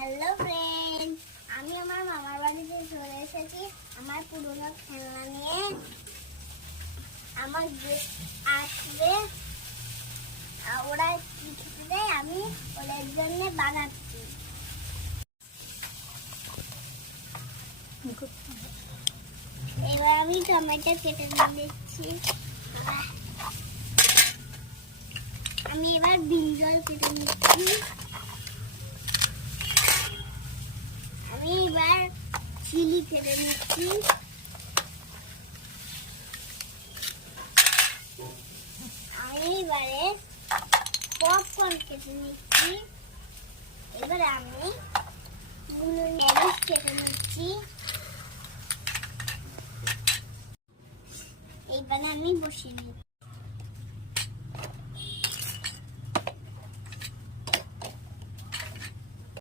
Hello friend, আমি আমার মামার বাড়িতে চলে এসেছি আমার পুরনো খেলনা নিয়ে। আমার গেস্ট আসবে, ওরা কিছু দেয়, আমি ওদের জন্য বানাচ্ছি। এবার আমি টমেটো কেটে নিচ্ছি। আমি এবার ব্রিঞ্জল কেটে নিচ্ছি। আমি এবার চিলি কেটে নিচ্ছি। আমি এবারে পপকর্ন কেটে নিচ্ছি। এবারে আমি মরিচ কেটে নিচ্ছি। এইবারে আমি বসিয়ে নিচ্ছি।